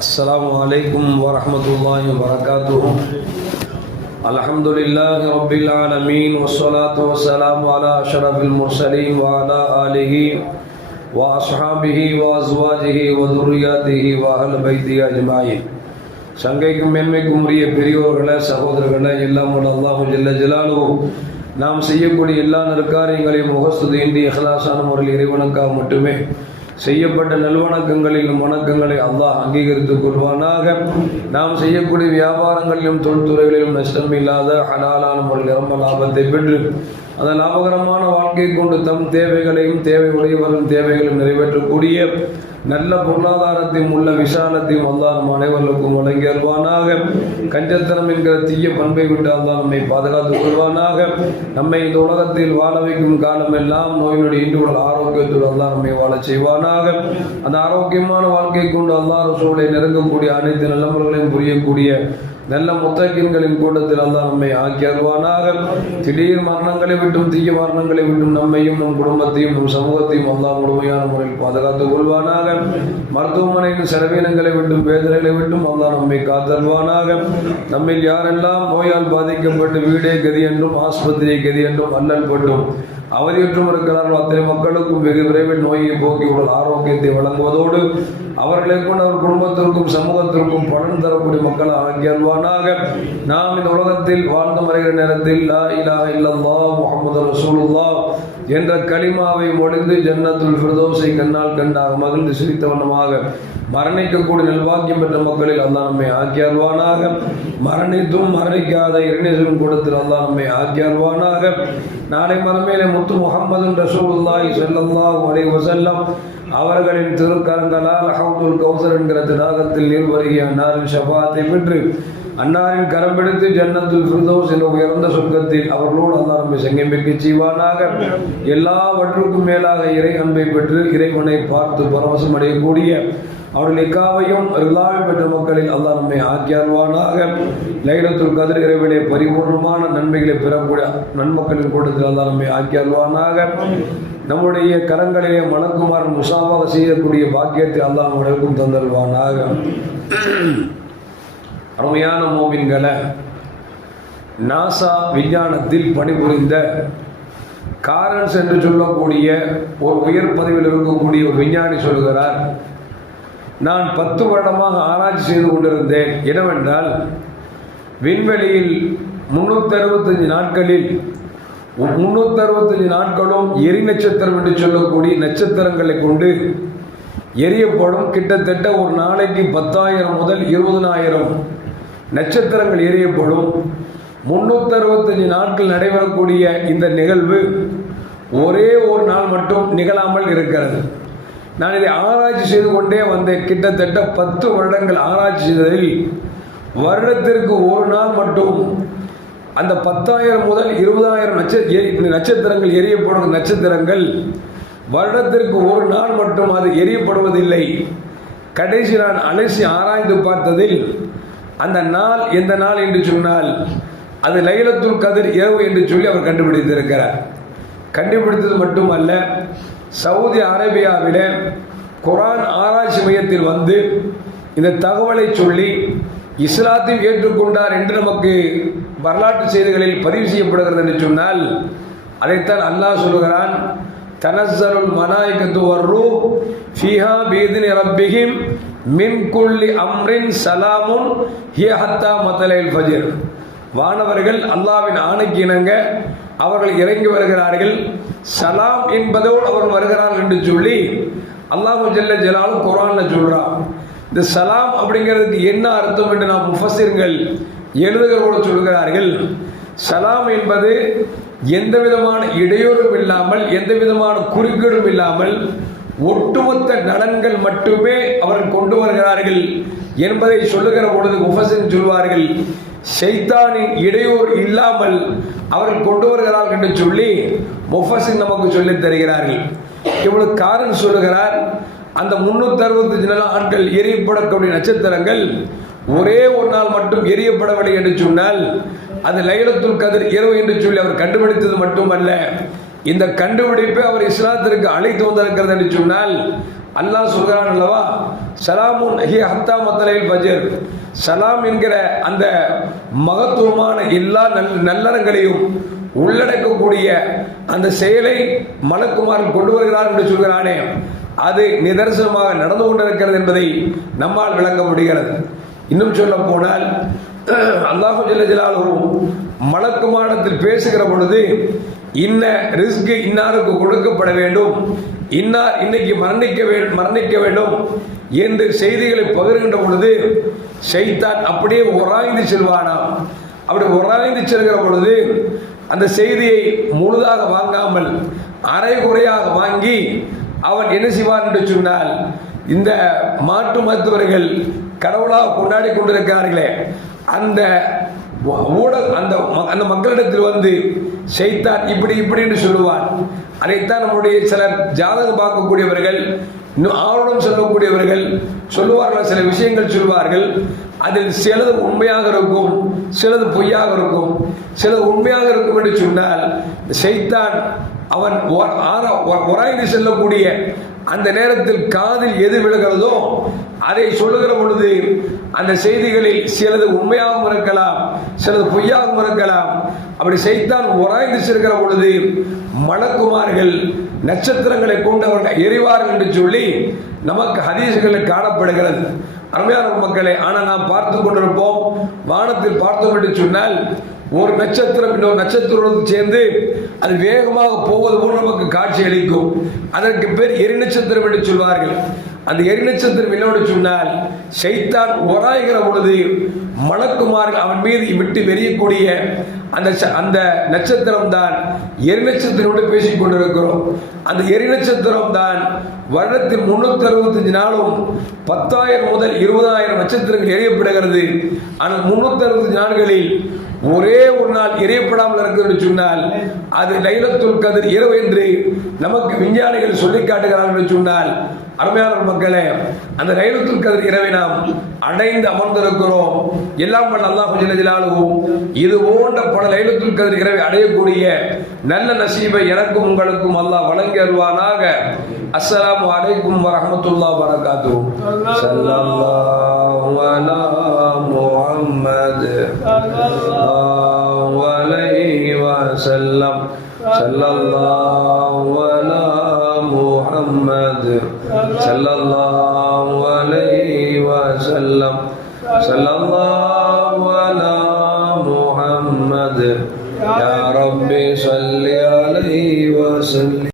السلام عليكم ورحمة الله وبركاته. الحمد لله رب العالمين والصلاة والسلام على أشرف المرسلين وعلى آله وأصحابه وأزواجه وذرياته وأهل بيته أجمعين. சங்கைக்கும் மேன்மைக்கும் உரிய பெரியோர்களே, சகோதரர்களே, எல்லாம் அல்லாஹு ஜல்ல ஜலாலுஹு நாம் செய்யக்கூடிய எல்லா நற்காரியங்களையும் முகஸ்துதியின்றி இஹ்லாஸான முறையில் இறைவனுக்காக மட்டுமே செய்யப்பட்ட நல்வணக்கங்களிலும் வணக்கங்களை அல்லாஹ் அங்கீகரித்துக் கொள்வானாக. நாம் செய்யக்கூடிய வியாபாரங்களிலும் தொழில்துறைகளிலும் நஷ்டம் இல்லாத ஹலாலான முறையில் நிரம்ப லாபத்தை பெற்று அந்த லாபகரமான வாழ்க்கை கொண்டு தம் தேவைகளையும் தேவை உடையவர்களும் தேவைகளையும் நிறைவேற்றக்கூடிய நல்ல பொருளாதாரத்தையும் உள்ள விசாலத்தையும் அல்லாஹ் நம் அனைவர்களுக்கும் வழங்கி அல்வானாக. கஞ்சத்தனம் என்கிற தீய பண்பை விட்டு அல்லாஹ் நம்மை பாதுகாத்துக் கொள்வானாக. நம்மை இந்த உலகத்தில் வாழ வைக்கும் காலம் எல்லாம் நோயினுடைய இன்று உள்ள ஆரோக்கியத்தோடு அல்லாஹ் நம்மை வாழ செய்வானாக. அந்த ஆரோக்கியமான வாழ்க்கை கொண்டு அல்லாஹ் ரசூலை நெருங்கக்கூடிய அனைத்து நல்லவர்களையும் புரியக்கூடிய நல்ல முத்தகின்களின் கூட்டத்தில் அல்லாஹ் நம்மை ஆக்கி அருவானாக. திடீர் மரணங்களை விட்டும் தீய மரணங்களை விட்டும் நம்மையும் நம் குடும்பத்தையும் நம் சமூகத்தையும் அல்லாஹ் முழுமையான முறையில் பாதுகாத்துக் கொள்வானாக. மருத்துவமனையின் செலவினங்களை விட்டும் வேதனைகளை விட்டும் அல்லாஹ் நம்மை காத்தருவானாக. நம்மில் யாரெல்லாம் நோயால் பாதிக்கப்பட்டு வீடே கதி என்றும் ஆஸ்பத்திரியை கதி என்றும் அல்லல் பட்டும் அவதியற்றும் இருக்கிறார்கள் அத்தனை மக்களுக்கும் வெகு விரைவில் நோயை போக்கி உடல் ஆரோக்கியத்தை வழங்குவதோடு அவர்களை கொண்டு அவர் குடும்பத்திற்கும் சமூகத்திற்கும் பலன் தரக்கூடிய மக்களை ஆக்கி அல்வானாக. நாம் இந்த உலகத்தில் வாழ்ந்து மறைகிற நேரத்தில் லா இலாஹ இல்லல்லாஹ் முஹம்மது ரசூலுல்லாஹ் என்ற கலிமாவை மொழிந்து ஜன்னத்துல் ஃபிர்தௌஸை கண்ணால் கண்டாக மகிழ்ந்து சிரித்த வண்ணமாக மரணிக்கக்கூடிய நல்வாக்கியம் பெற்ற மக்களில் அல்லாஹ் நம்மை ஆக்கி அல்வானாக. மரணித்தும் மரணிக்காத இறைநேசரின் கூடத்தில் அல்லாஹ் நம்மை ஆக்கி அல்வானாக. நாளை மறுமையிலே முத்து முஹம்மது ரசூலுல்லாஹி ஸல்லல்லாஹு அலைஹி வஸல்லம் அவர்களின் திருக்கரங்களால் ஹவுதுல் கௌசர் என்கிற திராகத்தில் நீர் வருகிய அன்னாரின் ஷஃபாத்தை பெற்று அன்னாரின் கரம் பிடித்து ஜன்னத்துல் ஃபிர்தௌஸ் என்ற உயர்ந்த சொர்க்கத்தில் அவர்களோடு அல்லாஹ் நம்மை சங்கமிக்க செய்வானாக. எல்லாவற்றுக்கும் மேலாக இறை அன்பை பெற்று இறைவனை பார்த்து பரவசம் அடையக்கூடிய அவருடைய இக்காவையும் ரிலாவை பெற்ற மக்களில் அல்லாஹ் நம்மை ஆக்கி அருவானாக. லைலத்துல் கத்ர் இரவிலே பரிபூர்ணமான நன்மைகளை பெறக்கூடிய நன்மக்களின் கூட்டத்தில் அல்லாஹ் நம்மை ஆக்கி அருவானாக. நம்முடைய கரங்களிலே மலக்குமார் முசாபாக செய்யக்கூடிய பாக்கியத்தை அல்லாஹ் நம்மளுக்கும் தந்தருவானாக. அருமையான மோமின்களை, நாசா விஞ்ஞானத்தில் பணிபுரிந்த காரன்ஸ் என்று சொல்லக்கூடிய ஒரு உயர் பதவியில் இருக்கக்கூடிய ஒரு விஞ்ஞானி சொல்கிறார், நான் 10 வருடமாக ஆராய்ச்சி செய்து கொண்டிருந்தேன். என்னவென்றால், விண்வெளியில் 365 நாட்களில் 365 நாட்களும் எரி நட்சத்திரம் என்று சொல்லக்கூடிய நட்சத்திரங்களை கொண்டு எரியப்படும் கிட்டத்தட்ட ஒரு நாளைக்கு 10,000 முதல் 20,000 நட்சத்திரங்கள் எரியப்படும். 365 நாட்கள் நடைபெறக்கூடிய இந்த நிகழ்வு ஒரே ஒரு நாள் மட்டும் நிகழாமல் இருக்கிறது. நான் இதை ஆராய்ச்சி செய்து கொண்டே வந்தேன். கிட்டத்தட்ட 10 வருடங்கள் ஆராய்ச்சி செய்ததில் வருடத்திற்கு ஒரு நாள் மட்டும் அந்த 10,000 முதல் 20,000 நட்சத்திரங்கள் எரியப்படும் நட்சத்திரங்கள் வருடத்திற்கு ஒரு நாள் மட்டும் அது எரியப்படுவதில்லை. கடைசி நான் அலசி ஆராய்ந்து பார்த்ததில் அந்த நாள் எந்த நாள் என்று சொன்னால் அது லைலத்துல் கத்ர் இரவு என்று சொல்லி அவர் கண்டுபிடித்திருக்கிறார். கண்டுபிடித்தது மட்டுமல்ல, சவுதி அரேபியாவிலே குர்ஆன் ஆராய்ச்சி மையத்தில் வந்து இந்த தகவலை சொல்லி இஸ்லாத்தையும் ஏற்றுக்கொண்டார் என்று நமக்கு வரலாற்று செய்திகளில் பதிவு செய்யப்படுகிறது என்று சொன்னால் அதைத்தான் அல்லாஹ் சொல்கிறான், தனஸ்ஸலுல் மலாயிகத்து வர்ரூஹ் ஃபீஹா பிஇذن ரப்பிஹிம் மின் குல்லி அம்ரின் சலாமுன் ஹிய ஹத்தா மத்லஇல் ஃபஜ்ர். வானவர்கள் அல்லாஹ்வின் ஆணைக்கு இணங்க அவர்கள் இறங்கி வருகிறார்கள், சலாம் என்பதோடு அவர்கள் வருகிறார்கள் என்று சொல்லி அல்லாஹ் ஜல்ல ஜலாலு குர்ஆன்ல சொல்றான். இந்த சலாம் அப்படிங்கிறதுக்கு என்ன அர்த்தம் என்று நாம் முஃபஸ்ஸிர்கள் எழுதுகிறோடு சொல்கிறார்கள். சலாம் என்பது எந்த விதமான இடையூறும் இல்லாமல் எந்த விதமான குறுக்கீடும் இல்லாமல் ஒட்டுமொத்த நலன்கள் மட்டுமே அவர்கள் கொண்டு வருகிறார்கள் என்பதை சொல்லுகிற பொழுது முஃபஸ்ஸிர்கள் சொல்வார்கள், ஷைத்தானின் இடையூறு இல்லாமல் அவர்கள் கொண்டு வருகிறார்கள் என்று சொல்லி முஃபஸ்ஸிர் நமக்கு சொல்லித் தருகிறார்கள். இவ்வளவு காரணம் சொல்லுகிறார், அந்த 365 நாட்கள் எரியப்படக்கூடிய நட்சத்திரங்கள் ஒரே ஒரு நாள் மட்டும் எரியப்படவில்லை என்று சொன்னால் அது லைலத்துல் கத்ர் இரவு என்று சொல்லி அவர் கண்டுபிடித்தது மட்டுமல்ல, இந்த கண்டுபிடிப்பை அவர் இஸ்லாத்திற்கு அழைத்து வந்திருக்கிறது என்று சொன்னால் அல்லாஹ் சொல்கிறான் அல்லவா, சலாமுன் ஹிய ஹத்தா மத்லஇல் ஃபஜர், சலாம் என்கிற அந்த மகத்துவமான எல்லா நல்லறங்களையும் உள்ளடக்கக்கூடிய அந்த செயலை மலக்குமார்கள் கொண்டு வருகிறார் என்று சொல்கிறானே, அது நிதர்சனமாக நடந்து கொண்டிருக்கிறது என்பதை நம்மால் விளங்க முடிகிறது. இன்னும் சொல்ல போனால் அல்லாஹு ஜல்ல ஜலாலுஹு மலக்குமாரத்தில் பேசுகிற பொழுது இன்ன ரிஸ்க் இன்னாருக்கு கொடுக்கப்பட வேண்டும், இன்னார் இன்னைக்கு மரணிக்க வேண்டும் என்று செய்திகளை பகிர்கின்ற பொழுது ஷைத்தான் அப்படியே உராய்ந்து செல்வானாம். அப்படி உராய்ந்து செல்கிற பொழுது அந்த செய்தியை முழுதாக வாங்காமல் அரை குறையாக வாங்கி அவன் என்ன செய்வான் என்று சொன்னால், இந்த மாற்று மருத்துவர்கள் கடவுளாக கொண்டாடி கொண்டிருக்கிறார்களே அந்த அந்த மக்களிடத்தில் வந்து ஷைத்தான் இப்படி என்று சொல்லுவான். அதைத்தான் நம்முடைய சிலர் ஜாதகம் பார்க்கக்கூடியவர்கள், இன்னும் ஆர்வம் சொல்லக்கூடியவர்கள் சொல்லுவார்கள். சில விஷயங்கள் சொல்வார்கள், அதில் சிலது உண்மையாக இருக்கும், சிலது பொய்யாக இருக்கும். சிலது உண்மையாக இருக்கும் என்று சொன்னால் ஷைத்தான் அவன் உராய்ந்து செல்லக்கூடிய அந்த நேரத்தில் காதில் எது விழுகிறதோ அதை சொல்லுகிற பொழுது அந்த செய்திகளில் சிலது உண்மையாகவும் இருக்கலாம், சிலது பொய்யாகவும் இருக்கலாம். அப்படி ஷைத்தான் உராய்ந்து செல்கிற பொழுது மலக்குமார்கள் நட்சத்திரங்களை கொண்டு அவர்கள் எறிவார்கள் என்று சொல்லி நமக்கு ஹதீஸ்களில் காணப்படுகிறது. அருமையான மக்களே, ஆனால் நாம் பார்த்து கொண்டிருப்போம், வானத்தில் பார்த்தோம் என்று சொன்னால் ஒரு நட்சத்திரம் இன்னொரு நட்சத்திரத்தோடு சேர்ந்து அது வேகமாக போவது போல் நமக்கு காட்சி அளிக்கும். அதற்கு பேர் எரி நட்சத்திரம் என்று சொல்வார்கள். அந்த எரி நட்சத்திரம் என்னோடு சொன்னால் ஷைத்தான் உராய்கிற பொழுது மலக்குமார்கள் அவன் மீது விட்டு வெறியக்கூடிய அந்த நட்சத்திரம் தான் எரி நட்சத்திரோடு பேசிக் கொண்டிருக்கிறோம். அந்த எரி நட்சத்திரம் தான் வருடத்தில் 365 நாளும் 10,000 முதல் 20,000 நட்சத்திரங்கள் எரியப்படுகிறது. அந்த 365 நாட்களில் ஒரே ஒரு நாள் எரியப்படாமல் இருக்கிறது சொன்னால் அது லைலத்துல் கத்ர் இரவு என்று நமக்கு விஞ்ஞானிகள் சொல்லி காட்டுகிறார்கள் என்று சொன்னால், அருமையான மக்களே, அந்த லைலத்துல் கத்ர் இரவை நாம் அடைந்து அமர்ந்திருக்கிறோம். எல்லாம் வல்ல அல்லாஹ் ஜல்ல ஜலாலுஹு இது போன்ற பல லைலத்துல் கத்ர் இரவை அடையக்கூடிய நல்ல நசீபை எனக்கும் உங்களுக்கும் அல்லாஹ் வழங்கி அருள்வானாக. அஸ்ஸலாமு அலைக்கும் வரஹ்மத்துல்லாஹி வபரகாத்துஹு. ஸல்லல்லாஹு அலா முஹம்மத் ஸல்லல்லாஹு அலைஹி வஸல்லம். ஸல்லல்லாஹு அலா முஹம்மத் ஸல்லல்லாஹு அலைஹி வஸல்லம். ஸல்லல்லாஹு அலா முஹம்மத் யா ரப்பி ஸல்லி அலைஹி வஸல்லம்.